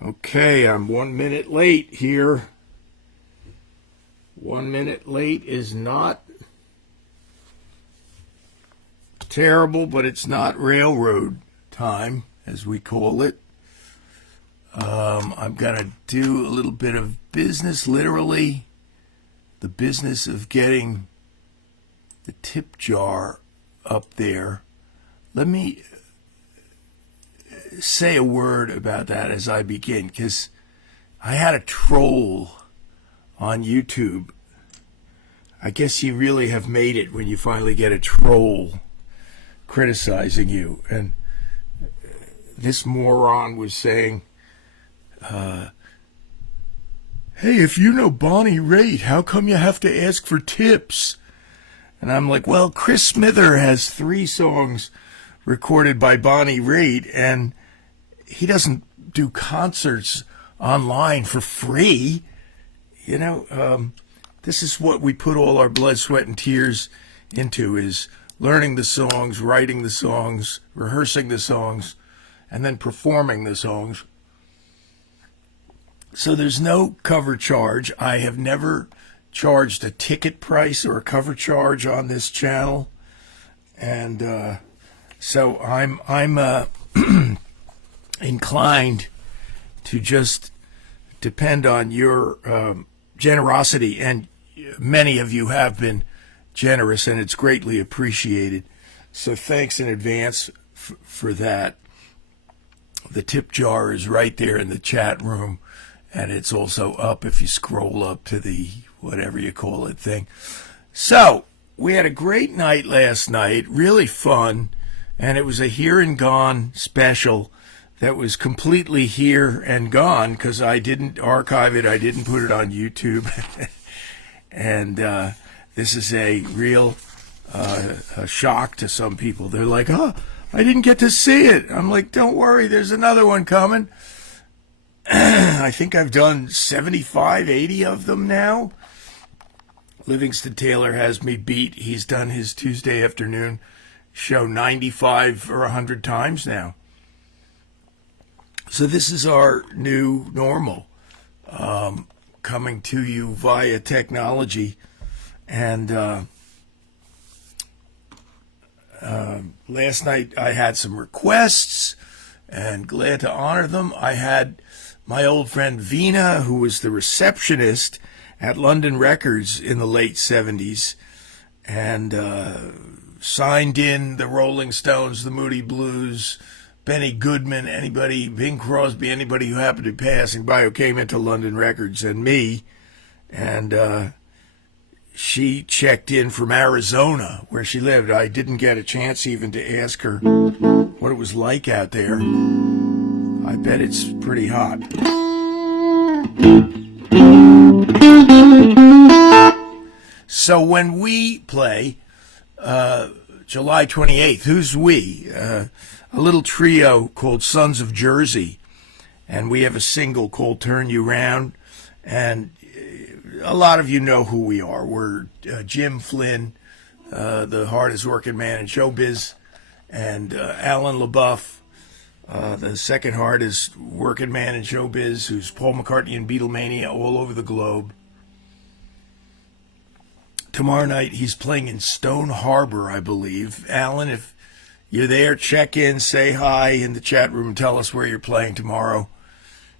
Okay, I'm 1 minute late here. 1 minute late is not terrible, but it's not railroad time, as we call it. I'm going to do a little bit of business, literally, the business of getting the tip jar up there. Let me say a word about that as I begin, because I had a troll on YouTube. I guess you really have made it when you finally get a troll criticizing you. And this moron was saying, hey, if you know Bonnie Raitt, how come you have to ask for tips? And I'm like, well, Chris Smither has 3 songs recorded by Bonnie Raitt, and he doesn't do concerts online for free. You know, this is what we put all our blood, sweat, and tears into, is learning the songs, writing the songs, rehearsing the songs, and then performing the songs. So there's no cover charge. I have never charged a ticket price or a cover charge on this channel. And so I'm inclined to just depend on your generosity, and many of you have been generous, and it's greatly appreciated. So thanks in advance for that. The tip jar is right there in the chat room, and it's also up if you scroll up to the whatever you call it thing. So we had a great night last night, really fun, and it was a here and gone special that was completely here and gone because I didn't archive it, I didn't put it on YouTube. And this is a real a shock to some people. They're like, oh, I didn't get to see it. I'm like, don't worry, there's another one coming. I think I've done 75, 80 of them now. Livingston Taylor has me beat. He's done his Tuesday afternoon show 95 or 100 times now. So this is our new normal, coming to you via technology. And last night I had some requests, and glad to honor them. I had my old friend Vina, who was the receptionist at London Records in the late 70s, and signed in the Rolling Stones, the Moody Blues, Benny Goodman, anybody, Bing Crosby, anybody who happened to be passing by who came into London Records, and me. And she checked in from Arizona, where she lived. I didn't get a chance even to ask her what it was like out there. I bet it's pretty hot. So when we play July 28th, who's we? A little trio called Sons of Jersey, and we have a single called Turn You Round, and a lot of you know who we are. We're Jim Flynn, the hardest working man in showbiz, and Alan LaBeouf, the second hardest working man in showbiz, who's Paul McCartney and Beatlemania all over the globe. Tomorrow night he's playing in Stone Harbor, I believe. Alan, if you're there, check in, say hi in the chat room, tell us where you're playing tomorrow.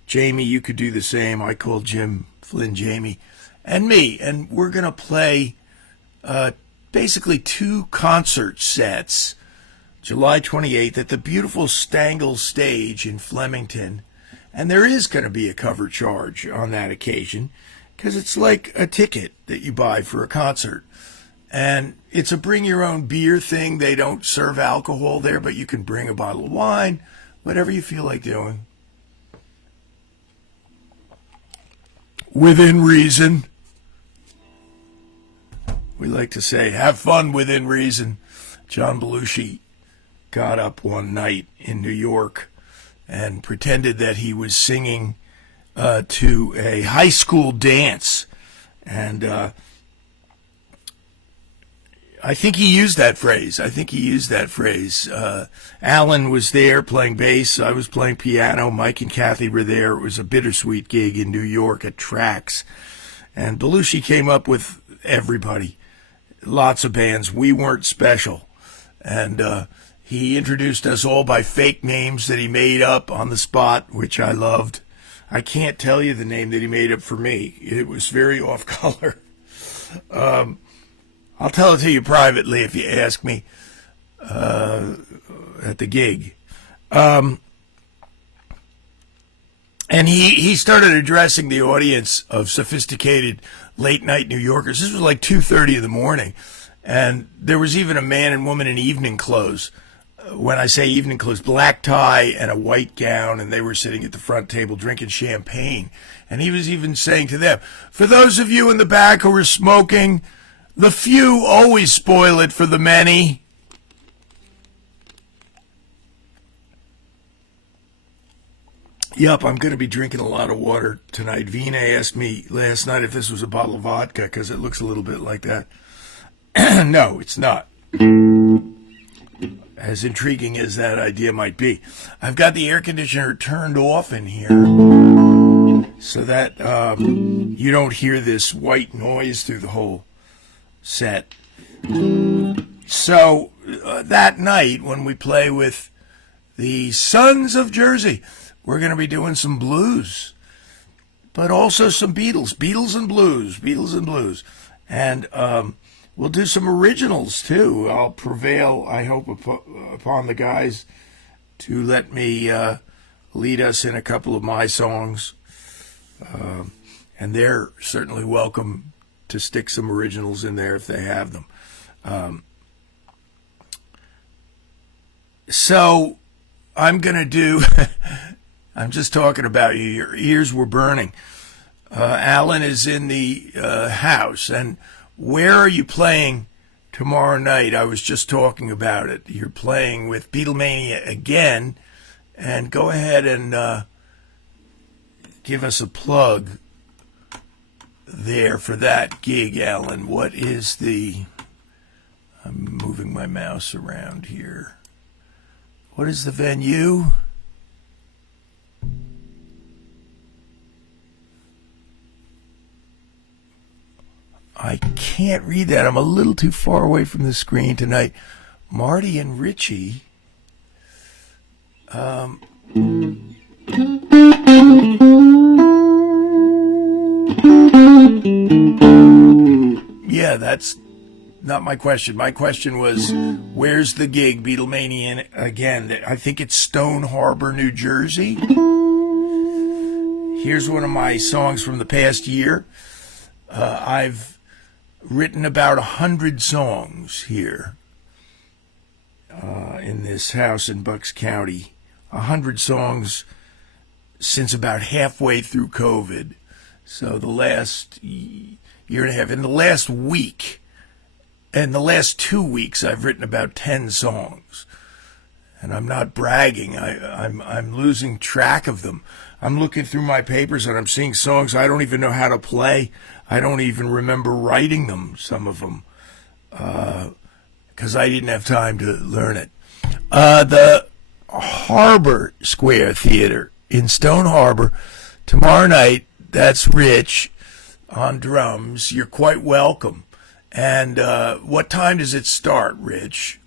Jamie, you could do the same. I call Jim Flynn Jamie. And me. And we're going to play basically 2 concert sets, July 28th at the beautiful Stangl Stage in Flemington. And there is going to be a cover charge on that occasion, because it's like a ticket that you buy for a concert. And it's a bring your own beer thing. They don't serve alcohol there, but you can bring a bottle of wine, whatever you feel like doing. Within reason. We like to say, have fun within reason. John Belushi got up one night in New York and pretended that he was singing to a high school dance. And I think he used that phrase. Alan was there playing bass. I was playing piano. Mike and Kathy were there. It was a bittersweet gig in New York at Trax. And Belushi came up with everybody. Lots of bands. We weren't special. And he introduced us all by fake names that he made up on the spot, which I loved. I can't tell you the name that he made up for me. It was very off color. I'll tell it to you privately if you ask me at the gig. And he started addressing the audience of sophisticated late-night New Yorkers. This was like 2:30 in the morning. And there was even a man and woman in evening clothes. When I say evening clothes, black tie and a white gown, and they were sitting at the front table drinking champagne. And he was even saying to them, for those of you in the back who are smoking, the few always spoil it for the many. Yup, I'm going to be drinking a lot of water tonight. Vina asked me last night if this was a bottle of vodka because it looks a little bit like that. No, it's not. As intriguing as that idea might be. I've got the air conditioner turned off in here so that you don't hear this white noise through the whole set. So that night when we play with the Sons of Jersey, we're going to be doing some blues, but also some Beatles and blues. And we'll do some originals too. I'll prevail, I hope, upon the guys to let me lead us in a couple of my songs. And they're certainly welcome to stick some originals in there if they have them. So I'm going to do, I'm just talking about you. Your ears were burning. Alan is in the house. And where are you playing tomorrow night? I was just talking about it. You're playing with Beatlemania again. And go ahead and give us a plug there for that gig, Alan. What is the... I'm moving my mouse around here. What is the venue? I can't read that. I'm a little too far away from the screen tonight. Marty and Richie. Yeah, that's not my question. My question was, where's the gig, Beatlemania again? I think it's Stone Harbor, New Jersey. Here's one of my songs from the past year. I've written about 100 songs here in this house in Bucks County. 100 songs since about halfway through COVID. So the last year and a half. In the last week, and the last 2 weeks, I've written about 10 songs. And I'm not bragging. I'm losing track of them. I'm looking through my papers and I'm seeing songs I don't even know how to play. I don't even remember writing them, some of them, because I didn't have time to learn it. The Harbor Square Theater in Stone Harbor tomorrow night. That's Rich on drums. You're quite welcome. And what time does it start, Rich?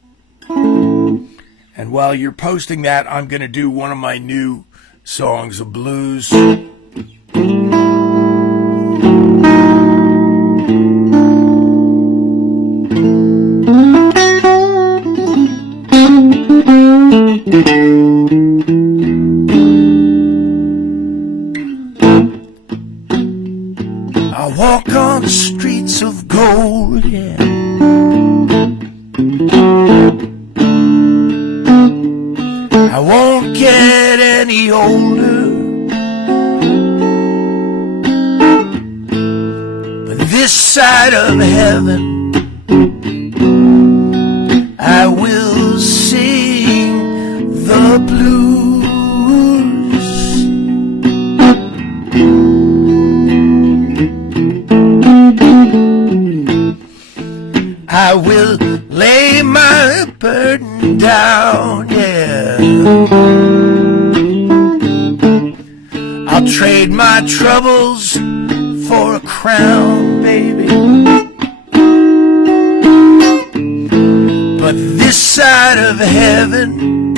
And while you're posting that, I'm going to do one of my new songs, a blues. I walk on the streets of gold, yeah. I won't get any older, but this side of heaven I will sing the blues. I I will lay my burden down, yeah. I'll trade my troubles for a crown, baby. But this side of heaven,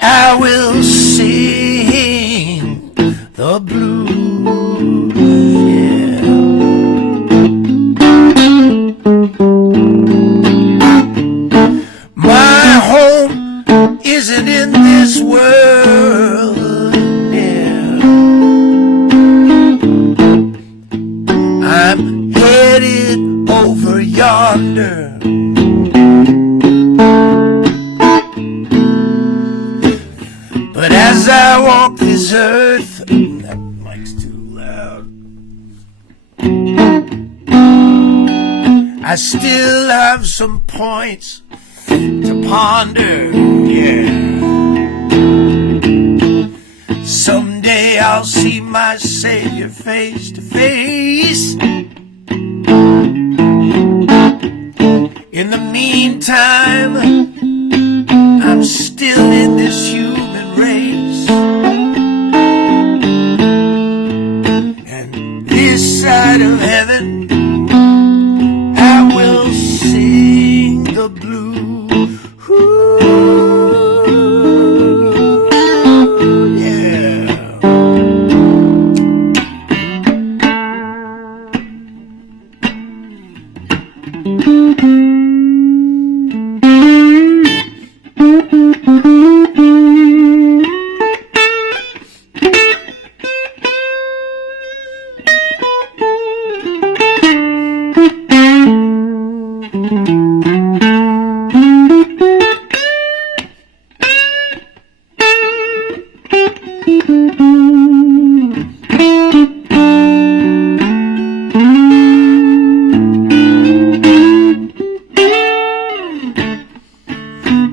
I will sing the blues, yeah. My home isn't in this world, yeah. I'm headed over yonder. But as I walk this earth, that mic's too loud, I still have some points to ponder, yeah. Someday I'll see my Savior face to face. In the meantime, I'm still in this human race. And this side of heaven, I will sing the blues. Ooh, yeah.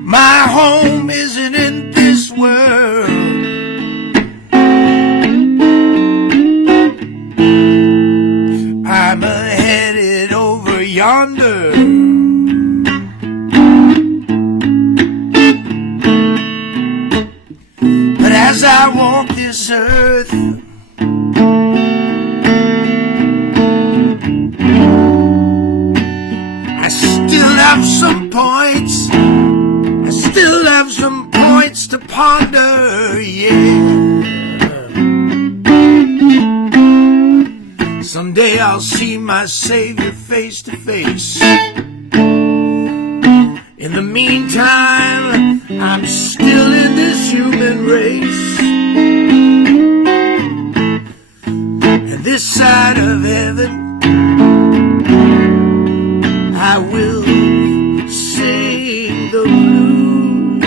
My home isn't in this world. I'm headed over yonder. But as I walk this earth, I still have some points. I still have some points to ponder, yeah. Someday I'll see my Savior face to face. In the meantime, I'm still in this human race. And this side of heaven, I will sing the blues.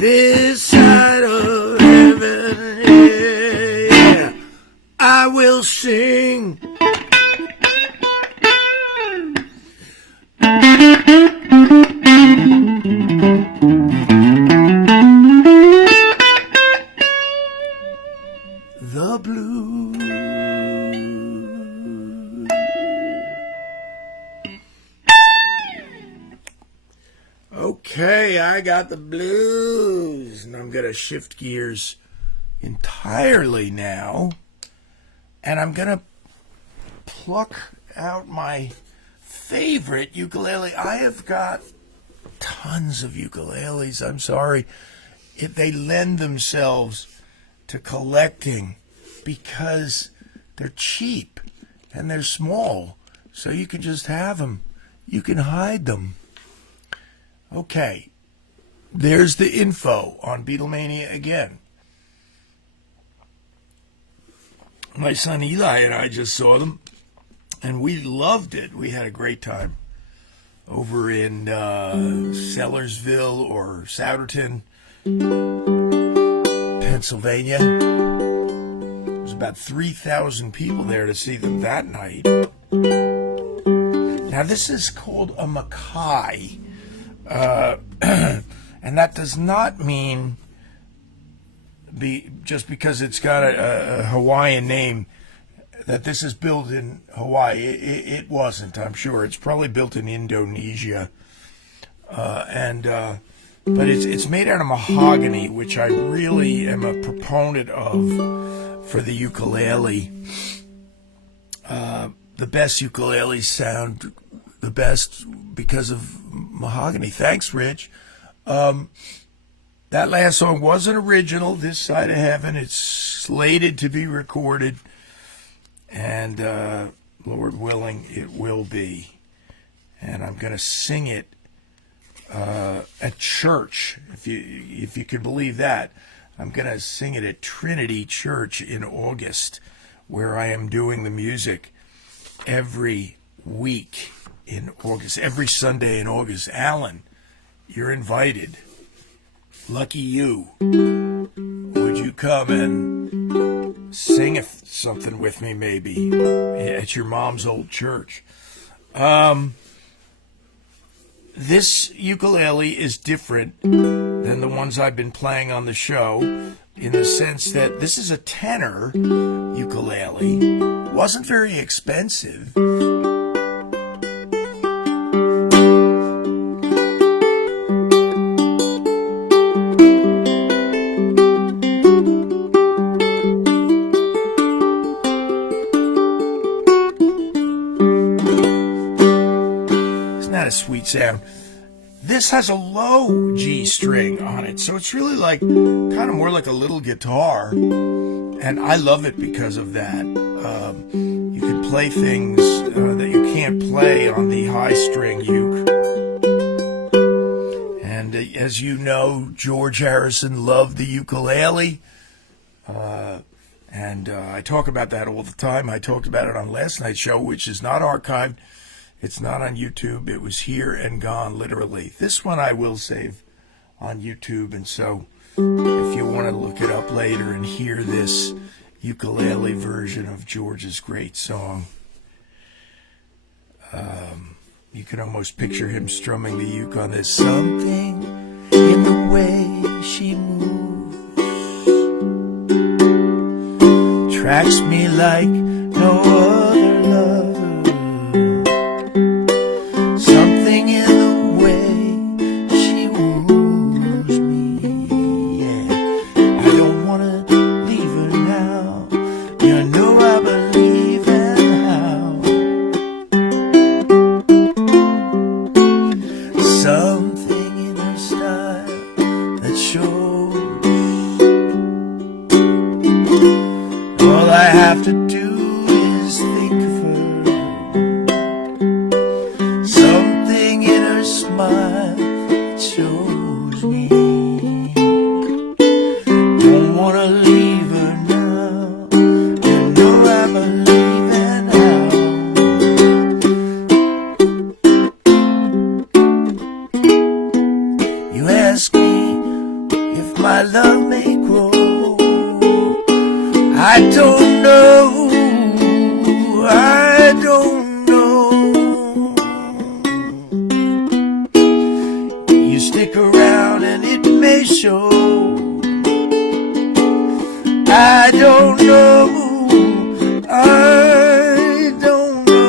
This side of heaven, yeah, I will sing. The blues. Okay, I got the blues, and I'm going to shift gears entirely now, and I'm going to pluck out my favorite ukulele. I have got tons of ukuleles. I'm sorry. They lend themselves to collecting because they're cheap and they're small, so you can just have them. You can hide them. Okay, there's the info on Beatlemania again. My son Eli and I just saw them, and we loved it. We had a great time over in Sellersville or Souderton, Pennsylvania. There was about 3,000 people there to see them that night. Now, this is called a Mackay. And that does not mean just because it's got a Hawaiian name, that this is built in Hawaii. It wasn't, I'm sure. It's probably built in Indonesia. But it's made out of mahogany, which I really am a proponent of for the ukulele. The best ukuleles sound the best because of mahogany. Thanks, Rich. That last song wasn't original, This Side of Heaven. It's slated to be recorded, and Lord willing, it will be. And I'm going to sing it at church, if you can believe that. I'm going to sing it at Trinity Church in August, where I am doing the music every week in August, every Sunday in August. Alan, you're invited. Lucky you. Would you come and sing something with me, maybe, at your mom's old church? This ukulele is different than the ones I've been playing on the show, in the sense that this is a tenor ukulele. Wasn't very expensive. Sweet sound. This has a low G string on it, so it's really like kind of more like a little guitar, and I love it because of that. You can play things that you can't play on the high string uke. And as you know, George Harrison loved the ukulele, and I talk about that all the time. I talked about it on last night's show, which is not archived. It's not on YouTube. It was here and gone, literally. This one I will save on YouTube, and so if you want to look it up later and hear this ukulele version of George's great song, you can almost picture him strumming the uke on this. Something in the way she moves tracks me like no other lover. Something in the way she woos me, yeah. I don't wanna leave her now. You know I believe in how. Something in her style that shows. All I have to do is think of her. Something in her smile that shows me. Don't wanna leave her now. You know I believe in how. You ask me if my love may grow. I don't know. I don't know. You stick around and it may show. I don't know. I don't know.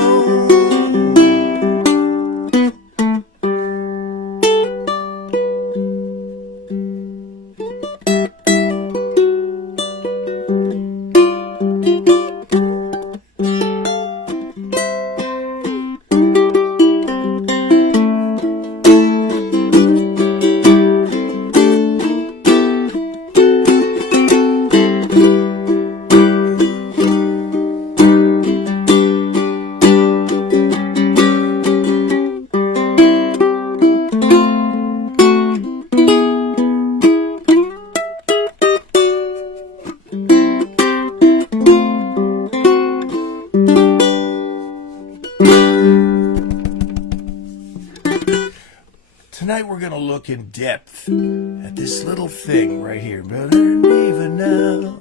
Tonight we're going to look in depth at this little thing right here. But even now,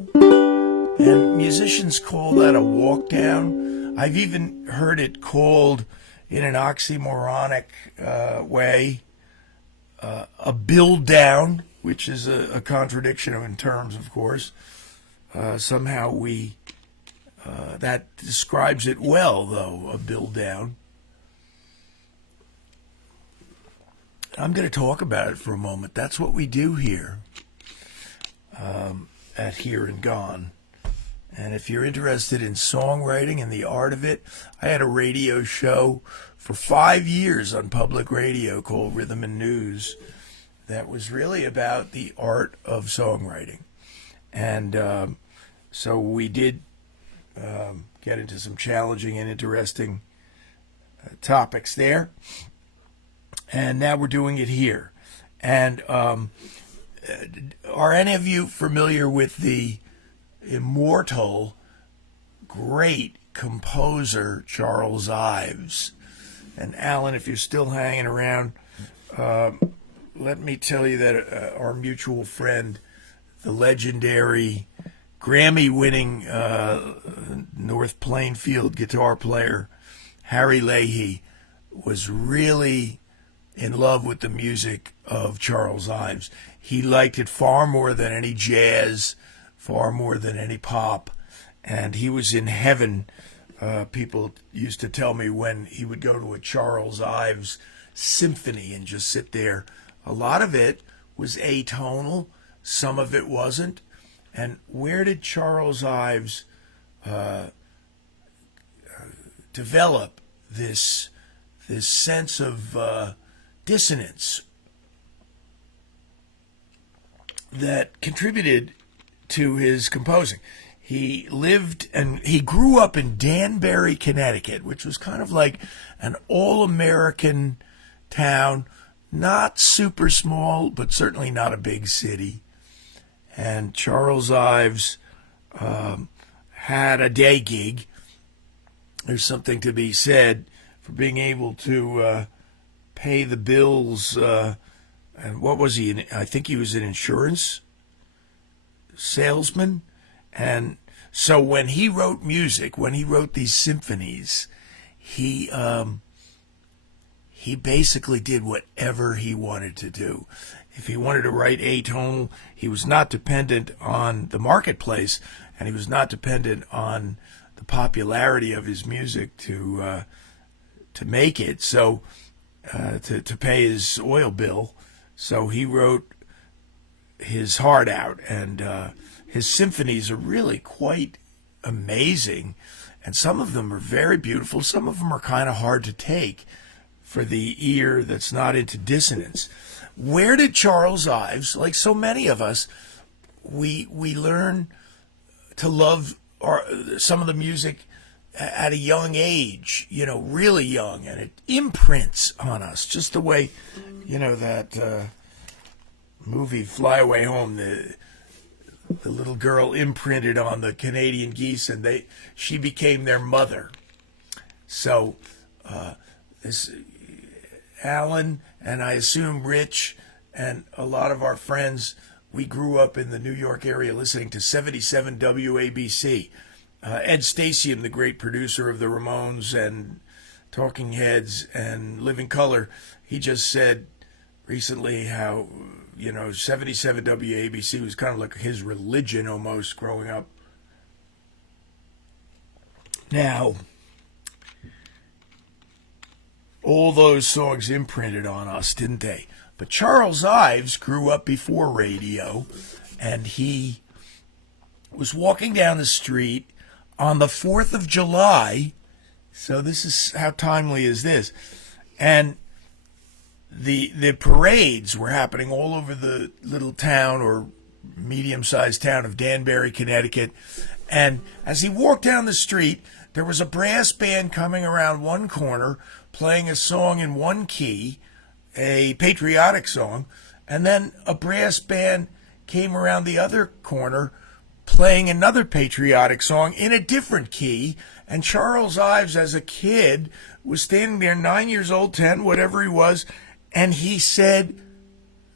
and musicians call that a walk down. I've even heard it called, in an oxymoronic way, a build down. which is a contradiction in terms, of course. Somehow that describes it well, though, a build down. I'm going to talk about it for a moment. That's what we do here at Here and Gone. And if you're interested in songwriting and the art of it, I had a radio show for 5 years on public radio called Rhythm and News that was really about the art of songwriting. And so we did get into some challenging and interesting topics there. And now we're doing it here. And are any of you familiar with the immortal, great composer Charles Ives? And Alan, if you're still hanging around, let me tell you that our mutual friend, the legendary Grammy-winning North Plainfield guitar player Harry Leahy, was really in love with the music of Charles Ives. He liked it far more than any jazz, far more than any pop, and he was in heaven. People used to tell me when he would go to a Charles Ives symphony and just sit there. A lot of it was atonal, some of it wasn't. And where did Charles Ives develop this sense of dissonance that contributed to his composing? He lived and he grew up in Danbury, Connecticut, which was kind of like an all-American town, not super small, but certainly not a big city. And Charles Ives had a day gig. There's something to be said for being able to pay the bills. And what was he? I think he was an insurance salesman. And so when he wrote music, when he wrote these symphonies, he basically did whatever he wanted to do. If he wanted to write atonal, he was not dependent on the marketplace, and he was not dependent on the popularity of his music to make it. So to pay his oil bill, so he wrote his heart out, and his symphonies are really quite amazing, and some of them are very beautiful. Some of them are kind of hard to take for the ear that's not into dissonance. Where did Charles Ives, like so many of us, we learn to love some of the music at a young age, really young, and it imprints on us, just the way, that movie Fly Away Home, the little girl imprinted on the Canadian geese, and she became their mother. So this Alan, and I assume Rich, and a lot of our friends, we grew up in the New York area listening to 77 WABC. Ed Stasium, the great producer of the Ramones and Talking Heads and Living Color, he just said recently how, 77 WABC was kind of like his religion almost growing up. Now, all those songs imprinted on us, didn't they? But Charles Ives grew up before radio, and he was walking down the street on the 4th of July, so this is how timely is this, and the parades were happening all over the little town or medium-sized town of Danbury, Connecticut, and as he walked down the street, there was a brass band coming around one corner playing a song in one key, a patriotic song, and then a brass band came around the other corner playing another patriotic song in a different key, and Charles Ives, as a kid, was standing there, 9 years old, 10, whatever he was, and he said,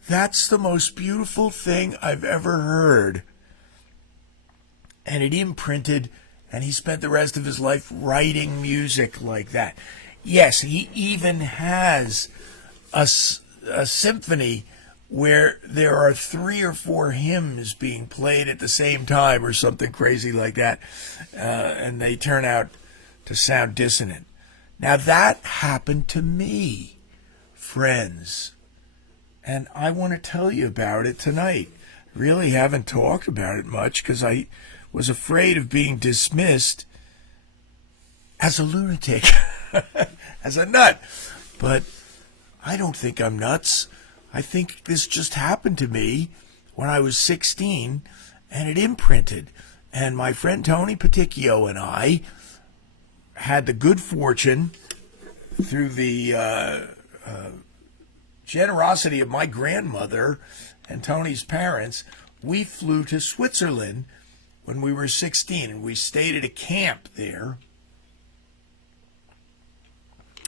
"That's the most beautiful thing I've ever heard." And it imprinted, and he spent the rest of his life writing music like that. Yes, he even has a symphony where there are 3 or 4 hymns being played at the same time or something crazy like that, and they turn out to sound dissonant. Now that happened to me, friends, and I want to tell you about it tonight. Really haven't talked about it much because I was afraid of being dismissed as a lunatic, as a nut. But I don't think I'm nuts. I think this just happened to me when I was 16, and it imprinted. And my friend Tony Peticchio and I had the good fortune, through the generosity of my grandmother and Tony's parents, we flew to Switzerland when we were 16, and we stayed at a camp there.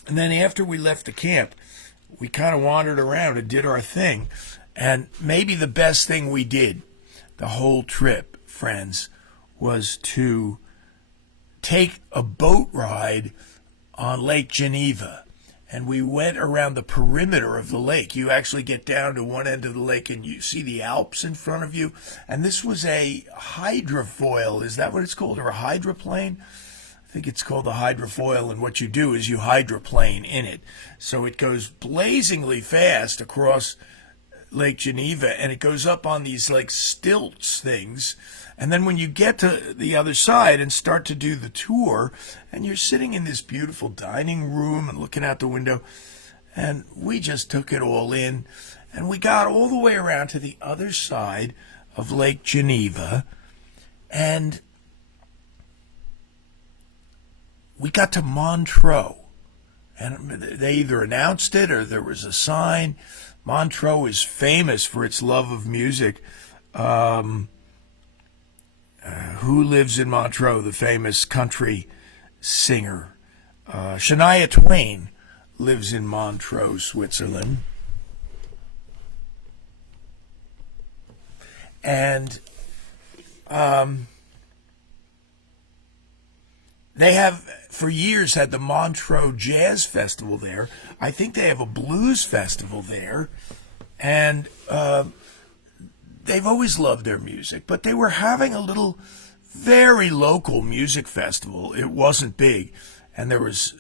And then after we left the camp, we kind of wandered around and did our thing. And maybe the best thing we did the whole trip, friends, was to take a boat ride on Lake Geneva. And we went around the perimeter of the lake. You actually get down to one end of the lake and you see the Alps in front of you. And this was a hydrofoil. Is that what it's called? Or a hydroplane? I think it's called the hydrofoil. And what you do is you hydroplane in it. So it goes blazingly fast across Lake Geneva, and it goes up on these like stilts things. And then when you get to the other side and start to do the tour, and you're sitting in this beautiful dining room and looking out the window, and we just took it all in, and we got all the way around to the other side of Lake Geneva, and we got to Montreux. And they either announced it or there was a sign. Montreux is famous for its love of music. Who lives in Montreux? The famous country singer. Shania Twain lives in Montreux, Switzerland. And they have, for years, had the Montreux Jazz Festival there. I think they have a blues festival there. And they've always loved their music. But they were having a little, very local music festival. It wasn't big. And there was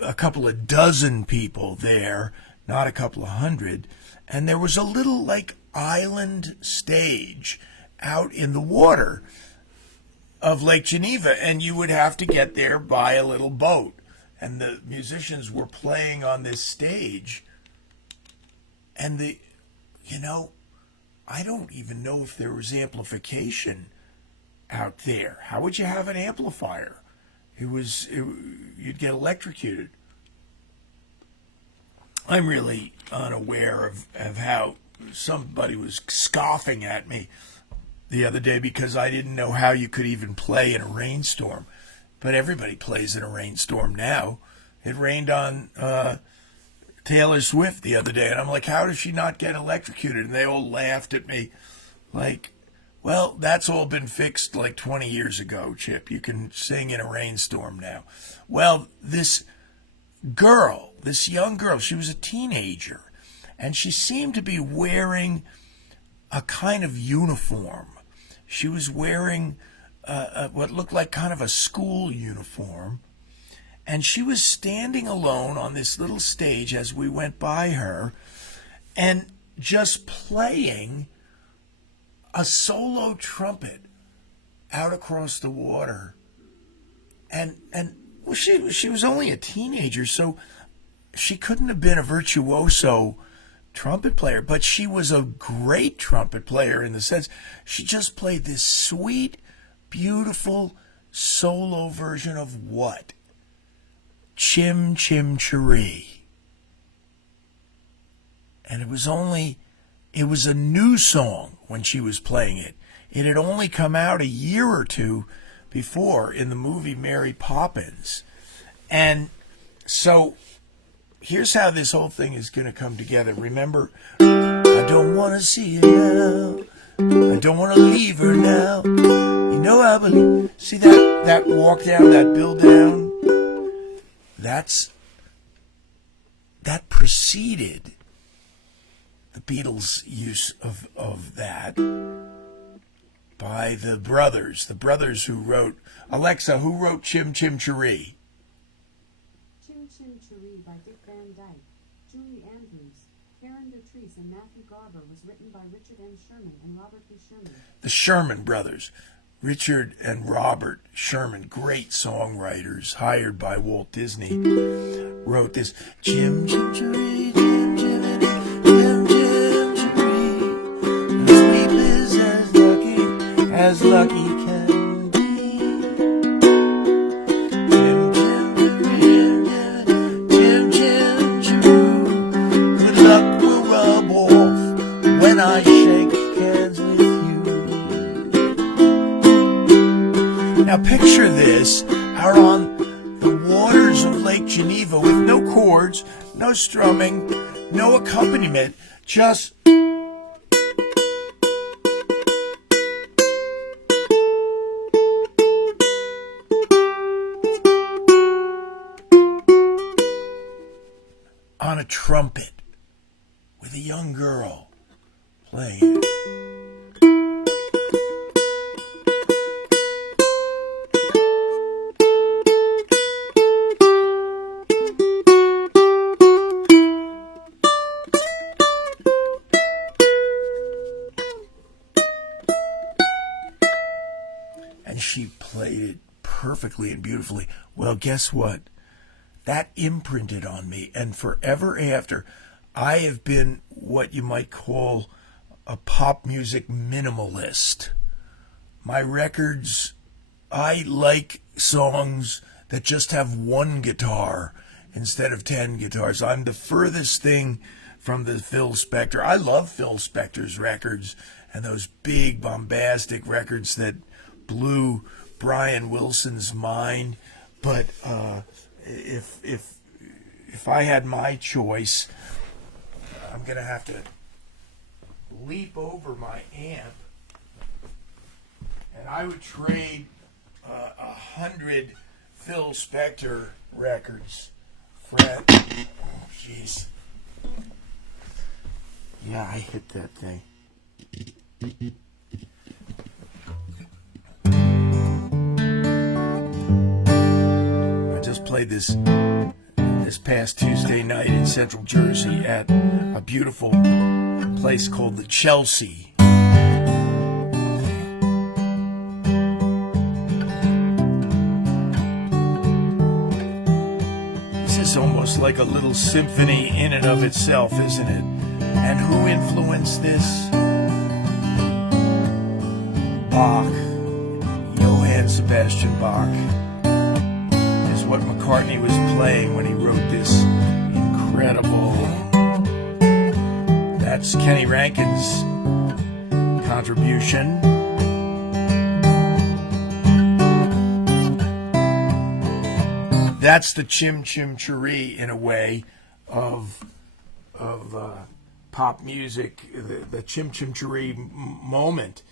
a couple of dozen people there, not a couple of hundred. And there was a little, like, island stage out in the water of Lake Geneva, and you would have to get there by a little boat. And the musicians were playing on this stage. And I don't even know if there was amplification out there. How would you have an amplifier? You'd get electrocuted. I'm really unaware of how somebody was scoffing at me the other day because I didn't know how you could even play in a rainstorm. But everybody plays in a rainstorm now. It rained on Taylor Swift the other day, and I'm like, how does she not get electrocuted? And they all laughed at me like, well, that's all been fixed like 20 years ago, Chip. You can sing in a rainstorm now. Well, this young girl, she was a teenager, and she seemed to be wearing a kind of uniform. She was wearing what looked like kind of a school uniform, and she was standing alone on this little stage as we went by her and just playing a solo trumpet out across the water. And well, she was only a teenager, so she couldn't have been a virtuoso trumpet player, but she was a great trumpet player in the sense she just played this sweet, beautiful solo version of what? Chim Chim Cheree. And it was a new song when she was playing it. It had only come out a year or two before in the movie Mary Poppins. And so here's how this whole thing is going to come together. Remember, I don't want to see her now. I don't want to leave her now. You know I believe. See that walk down, that build down? That preceded the Beatles' use of that by the brothers who wrote, Alexa, who wrote Chim Chim Cheree? Chim Chim Cheree by Dick Van Dyke, Julie Andrews, Karen Dotrice, and Matthew Garber was written by Richard M. Sherman and Robert B. Sherman. The Sherman brothers. Richard and Robert Sherman, great songwriters, hired by Walt Disney, wrote this. Chim Chim Cheree, Chim Chim Cheree, sleep is as lucky can be. Chim Chim Chim Cheree, good luck will rub off when I shake hands with you. Now picture this, out on the waters of Lake Geneva with no chords, no strumming, no accompaniment, just on a trumpet with a young girl playing. And she played it perfectly and beautifully. Well, guess what? That imprinted on me. And forever after, I have been what you might call a pop music minimalist. My records, I like songs that just have one guitar instead of 10 guitars. I'm the furthest thing from the Phil Spector. I love Phil Spector's records and those big bombastic records that blew Brian Wilson's mind. But if I had my choice, I'm gonna have to leap over my amp, and I would trade 100 Phil Spector records for that. Oh, jeez. Yeah, I hit that thing. I just played this past Tuesday night in Central Jersey at a beautiful place called the Chelsea. This is almost like a little symphony in and of itself, isn't it? And who influenced this? Bach, Johann Sebastian Bach, is what McCartney was playing when he wrote this incredible. That's Kenny Rankin's contribution. That's the Chim Chim Cheree, in a way, of pop music, the Chim Chim Cheree moment.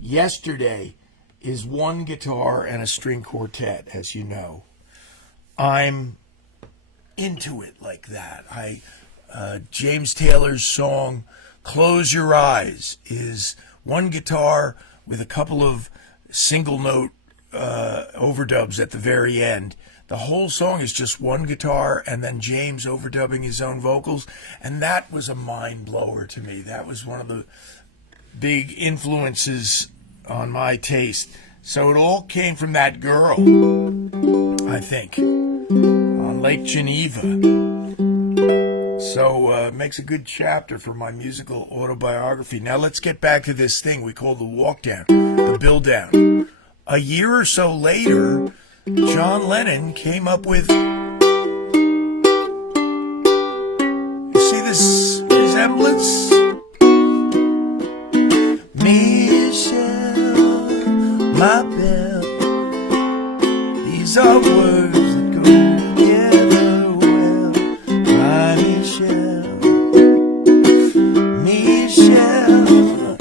Yesterday is one guitar and a string quartet, as you know. I'm into it like that. James Taylor's song "Close Your Eyes" is one guitar with a couple of single note overdubs at the very end. The whole song is just one guitar and then James overdubbing his own vocals, and that was a mind blower to me. That was one of the big influences on my taste. So it all came from that girl, I think, on Lake Geneva. So it makes a good chapter for my musical autobiography. Now let's get back to this thing we call the walk down, the build down. A year or so later, John Lennon came up with, you see this resemblance? Michelle, my belle, these are words that go together well. My Michelle, Michelle,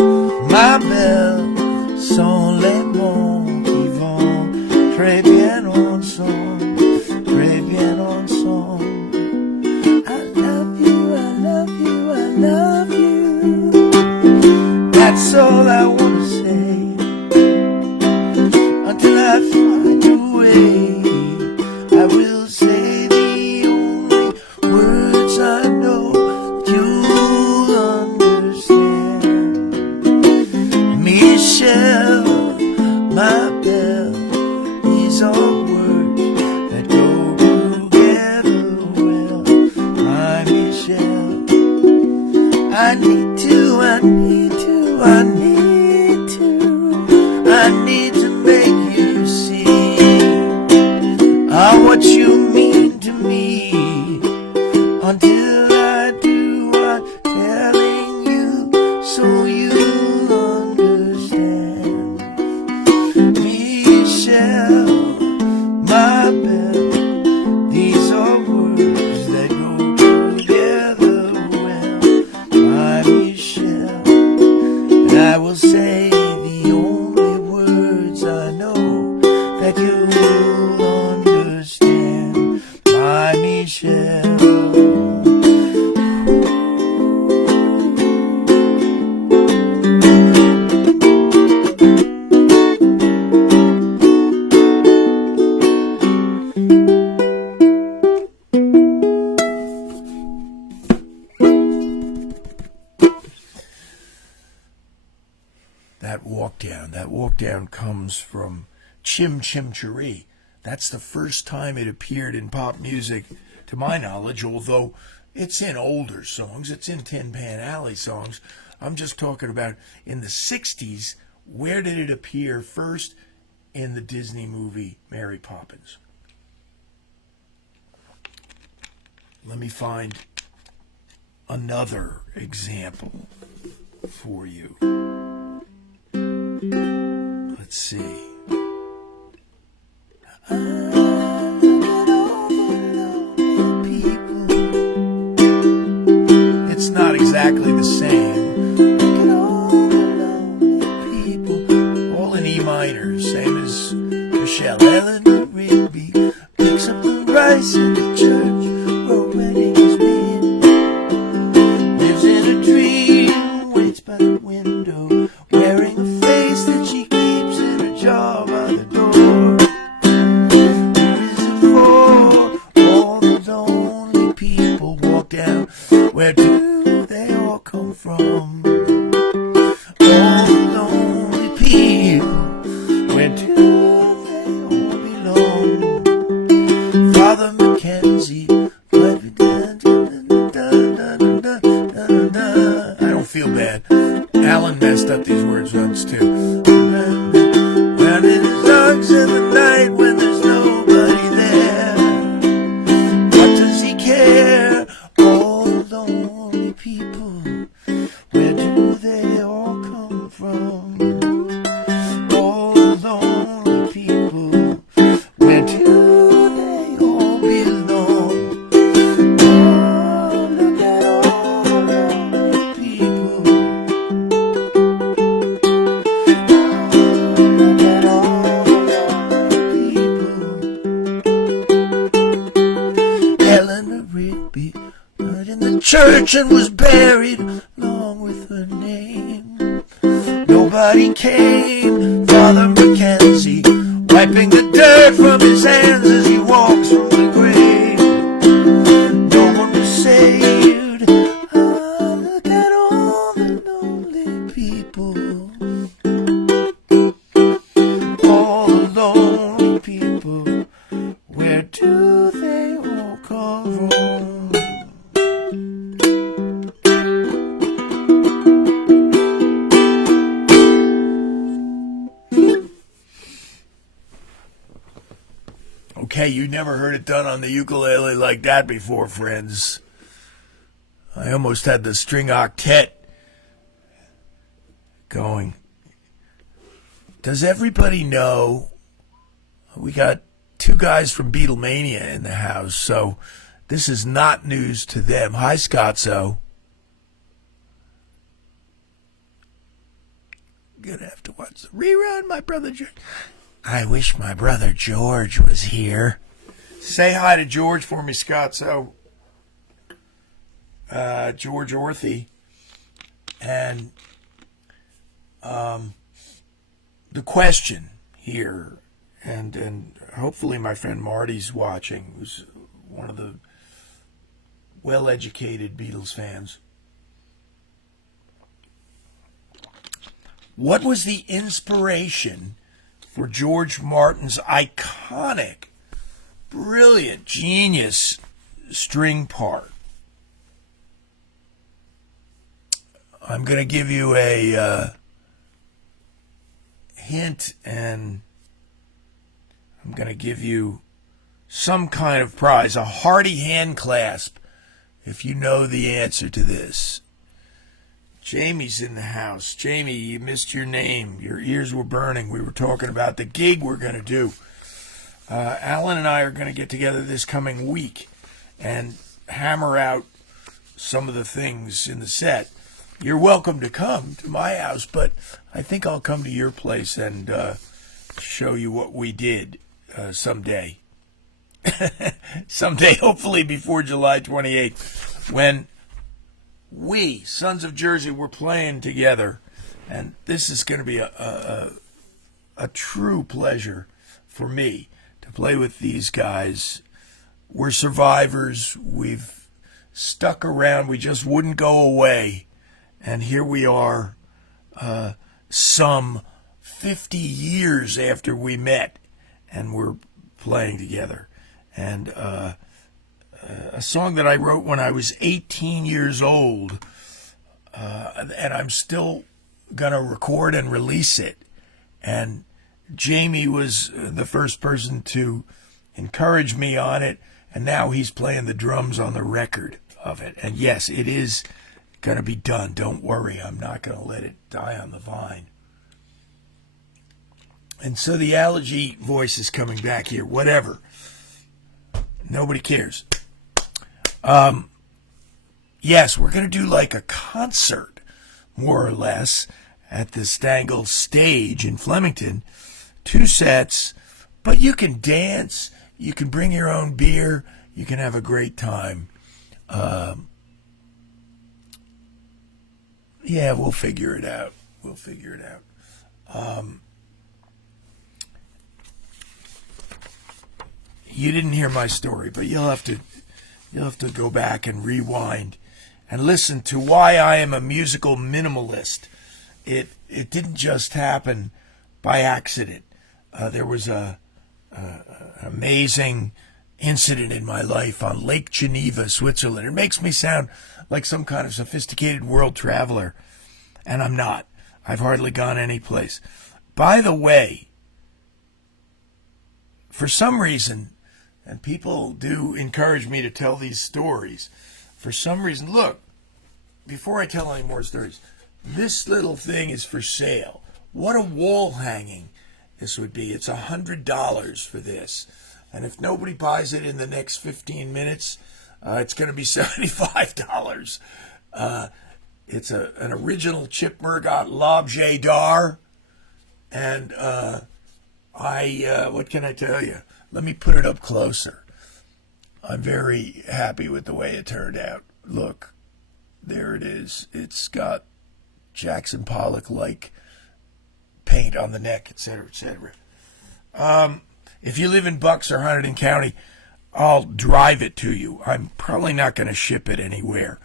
my belle, sont les mots qui vont très bien ensemble, très bien ensemble. I love you, I love you, I love you. That's all I want to say until I find a way. I will say the only words I know that you'll understand. Michelle, my belle, these are words that go together well. My Michelle, I need to make you see what you mean to me. Until I do, I'm telling you so you'll understand. Michelle, my belle, these are words that go together well. My Michelle, and I will say the only words I know that you'll understand. My Michelle. That walk down comes from Chim Chim Cheree. That's the first time it appeared in pop music, to my knowledge, although it's in older songs. It's in Tin Pan Alley songs. I'm just talking about in the 60s. Where did it appear first? In the Disney movie Mary Poppins. Let me find another example for you. Let's see. It's not exactly the same. All in E minor, same as Michelle. Eleanor Rigby picks up the rice in the church where a wedding is being. Lives in a tree and waits by the window, wearing a face that she keeps in a jar by the door. Who is it for? All the lonely people walk down. Where do they all come from? All the lonely people, where do they all belong? Father Mackenzie, I don't feel bad. Alan messed up these words once too. When it is dark in the night, when there's nobody there, what does he care? All the lonely people, where do they all come from? All the lonely people, where do they all belong? Oh, look at all the lonely people. Look at all the lonely people. Eleanor Rigby died in the church and was buried along with her name. Nobody came. Father Mackenzie wiping the dirt from his hands as he walks from the grave. No one was saved. Ah, look at all the lonely people. All the lonely people, where do they all come from? Okay, you never heard it done on the ukulele like that before, friends. I almost had the string octet going. Does everybody know we got two guys from Beatlemania in the house, so this is not news to them. Hi, Scotzo. Gonna have to watch the rerun, my brother George. I wish my brother George was here. Say hi to George for me, Scotzo. George Orthy. And the question here, and hopefully my friend Marty's watching, who's one of the well-educated Beatles fans. What was the inspiration for George Martin's iconic, brilliant, genius string part? I'm going to give you a hint, and I'm going to give you some kind of prize, a hearty hand clasp, if you know the answer to this. Jamie's in the house. Jamie, you missed your name. Your ears were burning. We were talking about the gig we're going to do. Alan and I are going to get together this coming week and hammer out some of the things in the set. You're welcome to come to my house, but I think I'll come to your place and show you what we did someday. Someday, hopefully before July 28th, when we, Sons of Jersey, were playing together. And this is going to be a true pleasure for me to play with these guys. We're survivors. We've stuck around. We just wouldn't go away. And here we are, some 50 years after we met, and we're playing together. And a song that I wrote when I was 18 years old, and I'm still going to record and release it. And Jamie was the first person to encourage me on it, and now he's playing the drums on the record of it. And yes, it is going to be done. Don't worry, I'm not going to let it die on the vine. And so the allergy voice is coming back here. Whatever. Nobody cares. Yes, we're going to do like a concert, more or less, at the Stangl stage in Flemington. 2 sets, but you can dance, you can bring your own beer, you can have a great time. Yeah, we'll figure it out. You didn't hear my story, but you'll have to go back and rewind and listen to why I am a musical minimalist. It didn't just happen by accident. There was an amazing incident in my life on Lake Geneva, Switzerland. It makes me sound like some kind of sophisticated world traveler, and I'm not. I've hardly gone any place. By the way, for some reason, and people do encourage me to tell these stories, for some reason, look, before I tell any more stories, this little thing is for sale. What a wall hanging this would be. It's $100 for this. And if nobody buys it in the next 15 minutes, it's going to be $75. It's an original Chip Murgot l'objet d'art. And what can I tell you? Let me put it up closer. I'm very happy with the way it turned out. Look, there it is. It's got Jackson Pollock-like paint on the neck, etc., etc. If you live in Bucks or Hunterdon County, I'll drive it to you. I'm probably not going to ship it anywhere.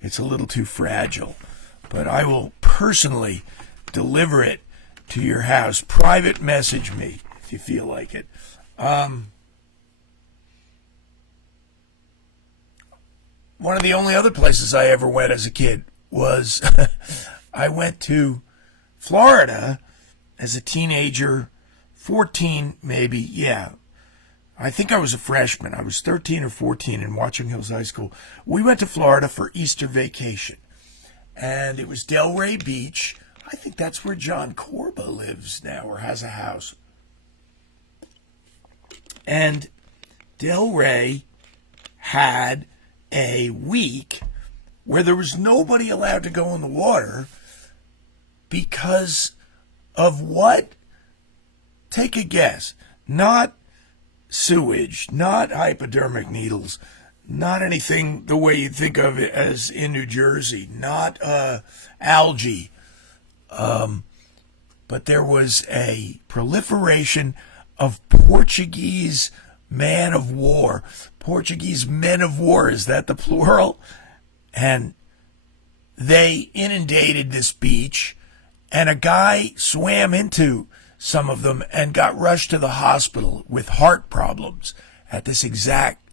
It's a little too fragile. But I will personally deliver it to your house. Private message me if you feel like it. One of the only other places I ever went as a kid was I went to Florida as a teenager, 14 maybe, yeah. I think I was a freshman. I was 13 or 14 in Watchung Hills High School. We went to Florida for Easter vacation, and it was Delray Beach. I think that's where John Corba lives now or has a house. And Delray had a week where there was nobody allowed to go in the water because of what? Take a guess. Not sewage, not hypodermic needles, not anything the way you think of it as in New Jersey, not algae. but there was a proliferation of Portuguese man of war. Portuguese men of war, is that the plural? And they inundated this beach, and a guy swam into some of them and got rushed to the hospital with heart problems at this exact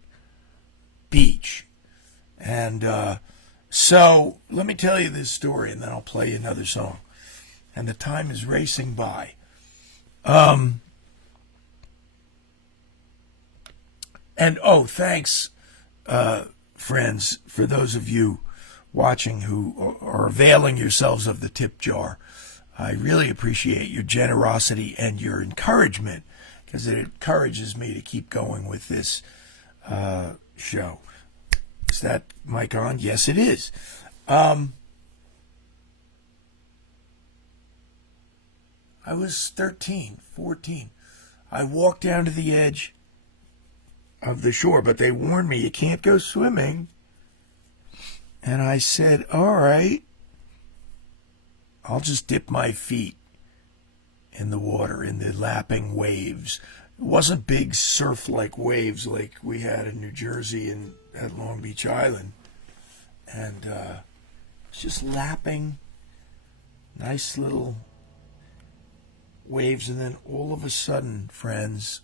beach. And so let me tell you this story, and then I'll play you another song. And the time is racing by. And thanks, friends, for those of you watching who are availing yourselves of the tip jar. I really appreciate your generosity and your encouragement, because it encourages me to keep going with this show. Is that mic on? Yes, it is. I was 13, 14. I walked down to the edge of the shore, but they warned me you can't go swimming. And I said, all right, I'll just dip my feet in the water, in the lapping waves. It wasn't big surf-like waves like we had in New Jersey and at Long Beach Island. And it's just lapping, nice little waves. And then all of a sudden, friends,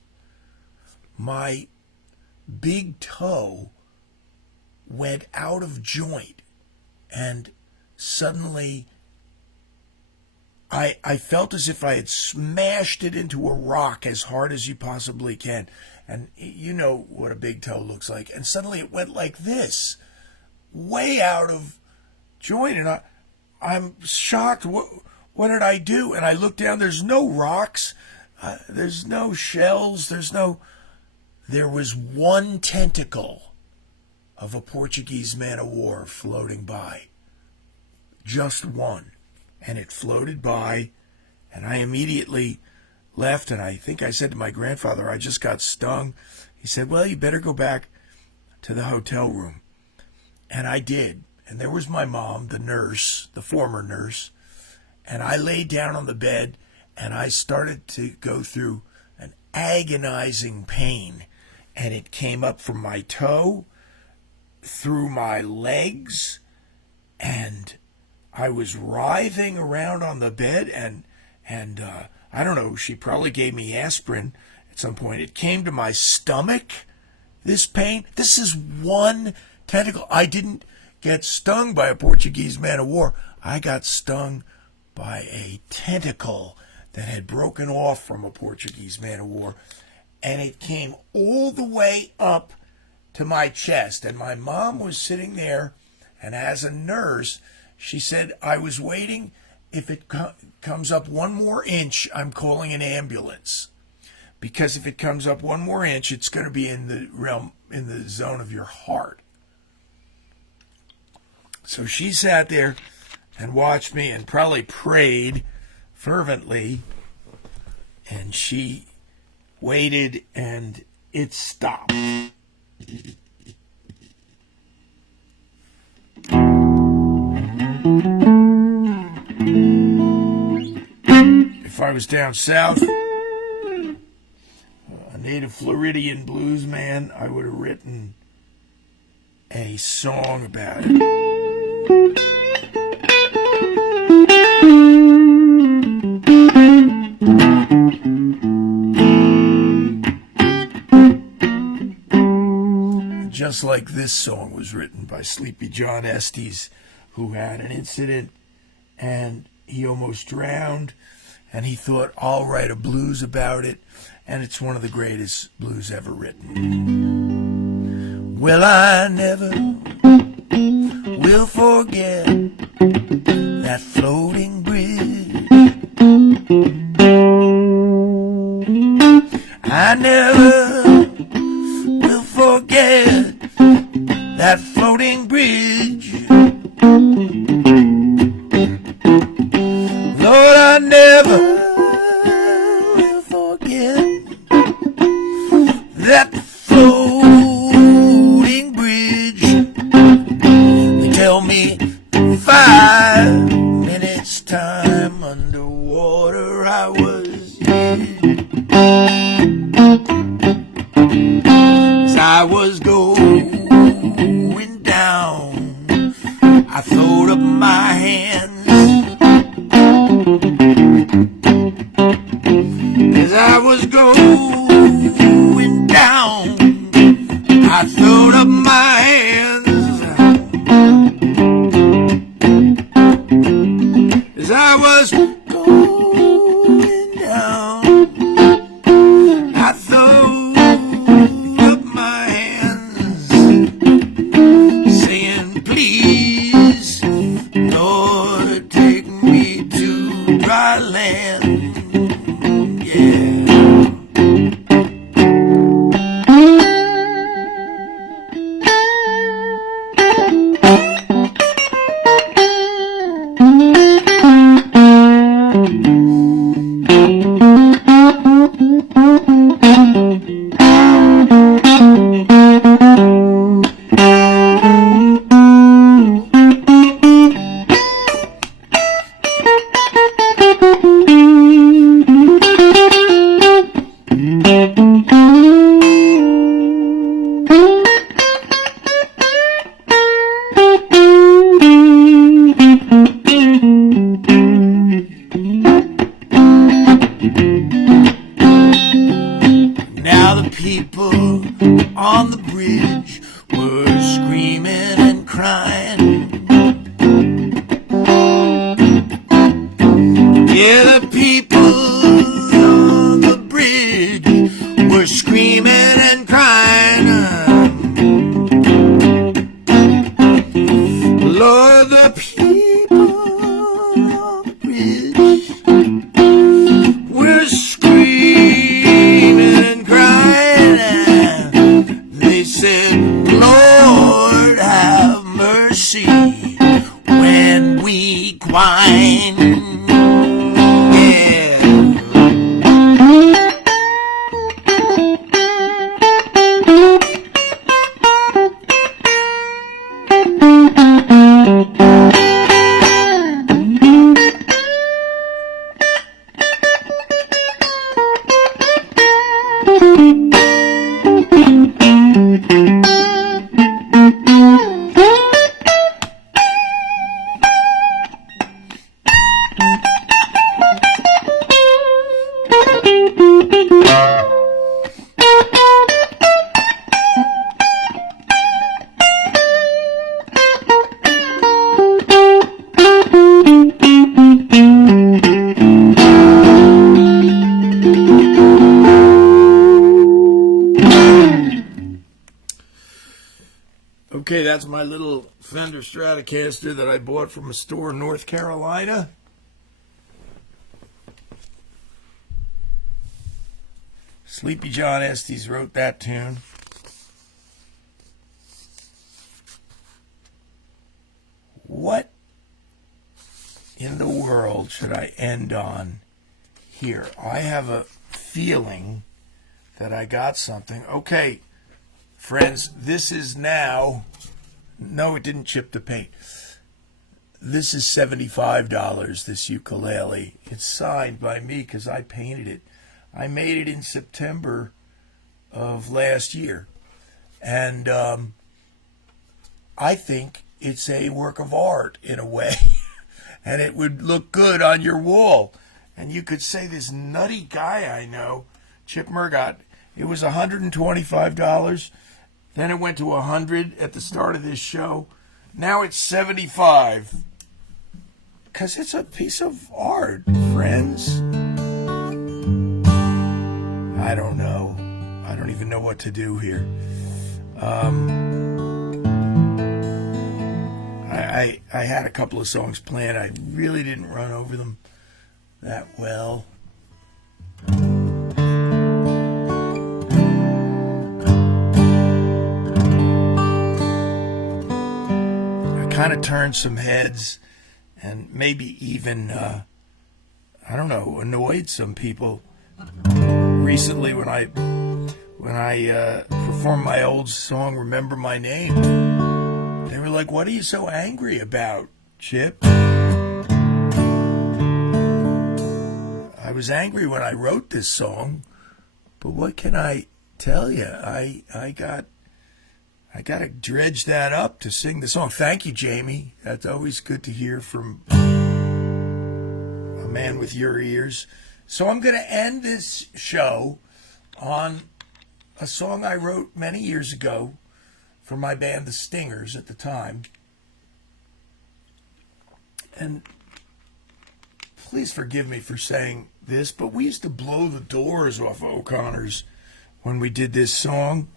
my big toe went out of joint, and suddenly I felt as if I had smashed it into a rock as hard as you possibly can. And you know what a big toe looks like. And suddenly it went like this, way out of joint. And I'm shocked. What did I do? And I looked down. There's no rocks. There's no shells. There was one tentacle of a Portuguese man of war floating by. Just one. And it floated by, and I immediately left, and I think I said to my grandfather, I just got stung. He said, well, you better go back to the hotel room. And I did. And there was my mom, the nurse, the former nurse, and I laid down on the bed, and I started to go through an agonizing pain. And it came up from my toe, through my legs, and I was writhing around on the bed, and I don't know, she probably gave me aspirin at some point. It came to my stomach, this pain. This is one tentacle. I didn't get stung by a Portuguese man of war. I got stung by a tentacle that had broken off from a Portuguese man of war. And it came all the way up to my chest. And my mom was sitting there, and as a nurse, she said, I was waiting. If it comes up one more inch, I'm calling an ambulance. Because if it comes up one more inch, it's going to be in the zone of your heart. So she sat there and watched me and probably prayed fervently. And she waited, and it stopped. If I was down south, a native Floridian blues man, I would have written a song about it. Just like this song was written by Sleepy John Estes, who had an incident and he almost drowned, and he thought, I'll write a blues about it, and it's one of the greatest blues ever written. Well, I never will forget that floating bridge. I never will forget that floating bridge. Lord, I never will forget that floating bridge. They tell me 5 minutes I throwed up my hands as I was going down. I throwed up my hands as I was going down. I throwed up my hands, saying, please, Lord, take me to dry land. Yeah. Now the people on the bridge were screaming and crying. Yeah, the people on the bridge were screaming and crying. Lord, the people on the bridge were screaming and crying. They said, Lord, have mercy when we whine. Yeah. Okay, that's my little Fender Stratocaster that I bought from a store in North Carolina. Sleepy John Estes wrote that tune. What in the world should I end on here? I have a feeling that I got something. Okay, friends, this is now... No, it didn't chip the paint. This is $75, this ukulele. It's signed by me because I painted it. I made it in September of last year. And I think it's a work of art in a way. And it would look good on your wall. And you could say, this nutty guy I know, Chip Murgott, it was $125. Then it went to $100 at the start of this show. Now it's $75. Because it's a piece of art, friends. I don't know. I don't even know what to do here. I had a couple of songs planned. I really didn't run over them that well. Kind of turned some heads and maybe even I don't know, annoyed some people recently when I performed my old song Remember My Name. They were like, what are you so angry about, Chip? I was angry when I wrote this song, but what can I tell you? I I got to dredge that up to sing the song. Thank you, Jamie. That's always good to hear from a man with your ears. So I'm going to end this show on a song I wrote many years ago for my band, The Stingers, at the time. And please forgive me for saying this, but we used to blow the doors off O'Connor's when we did this song.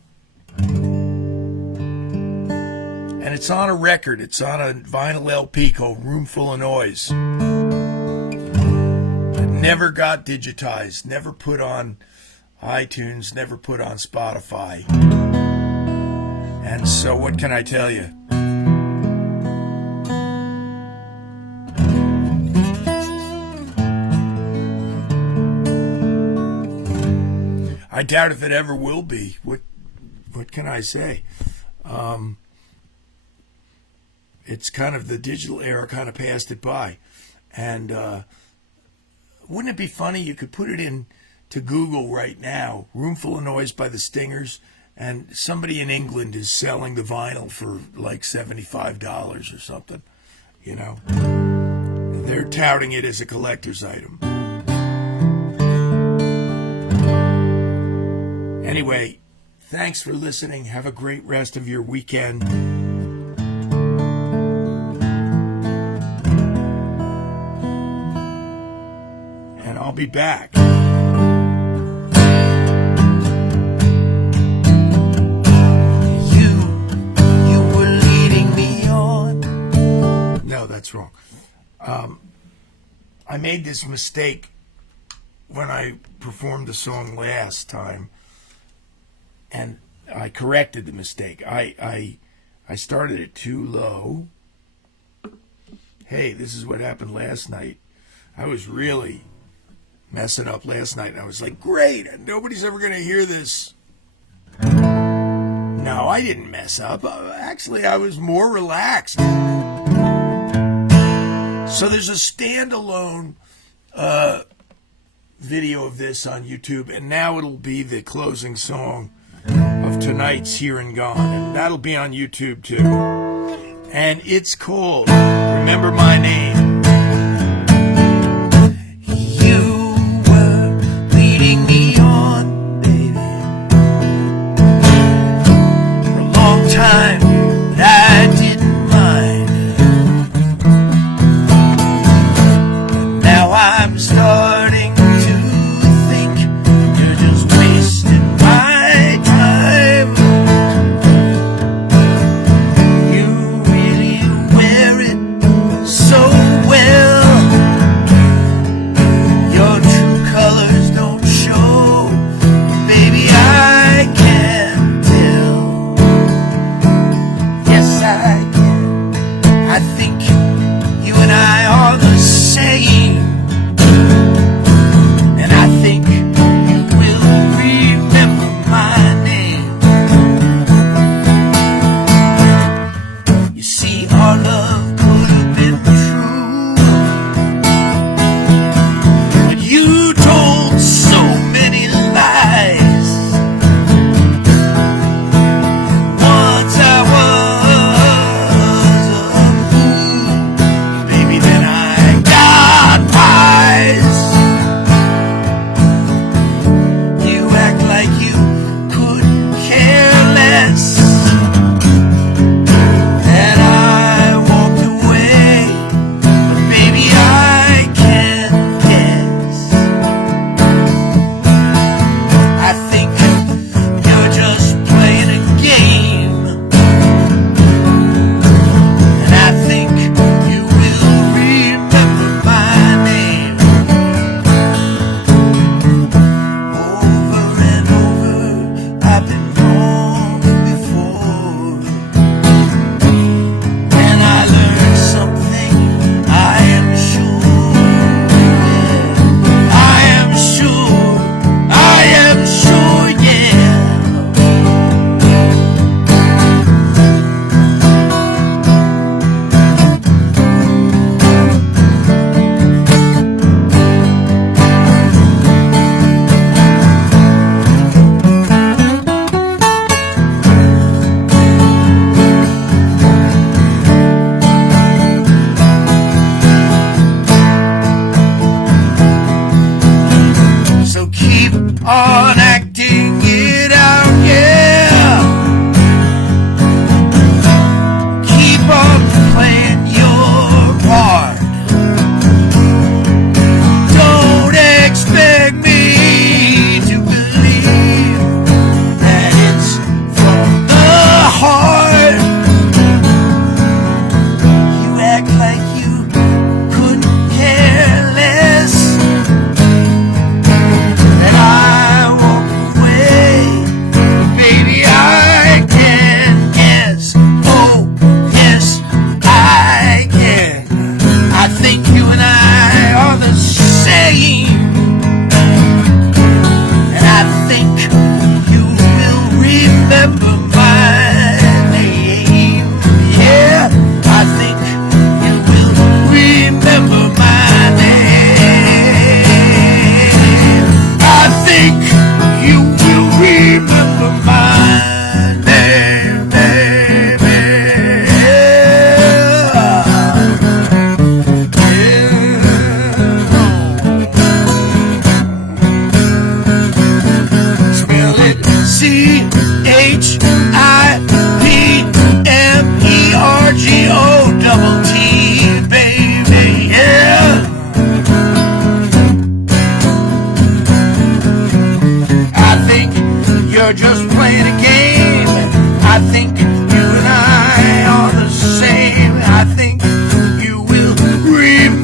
And it's on a record. It's on a vinyl LP called Room Full of Noise. It never got digitized, never put on iTunes, never put on Spotify. And so what can I tell you? I doubt if it ever will be. What can I say? It's kind of the digital era kind of passed it by. And wouldn't it be funny? You could put it in to Google right now, Room Full of Noise by the Stingers, and somebody in England is selling the vinyl for like $75 or something. You know, they're touting it as a collector's item. Anyway, thanks for listening. Have a great rest of your weekend. And I'll be back. You were leading me on. No, that's wrong. I made this mistake when I performed the song last time. And I corrected the mistake. I started it too low. Hey, this is what happened last night. I was really messing up last night. And I was like, great, nobody's ever going to hear this. No, I didn't mess up. Actually, I was more relaxed. So there's a standalone video of this on YouTube. And now it'll be the closing song of tonight's Here and Gone, and that'll be on YouTube too. And it's called Remember My Name. You were leading me on, baby, for a long time, but I didn't mind. But now I'm starting to think you're just wasting my time. You really wear it so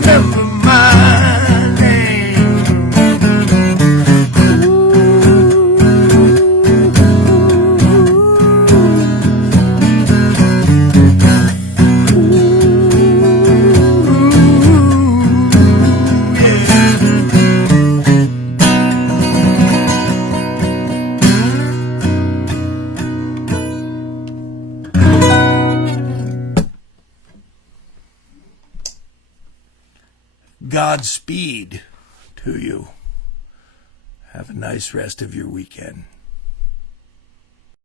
remember my name. Godspeed to you. Have a nice rest of your weekend.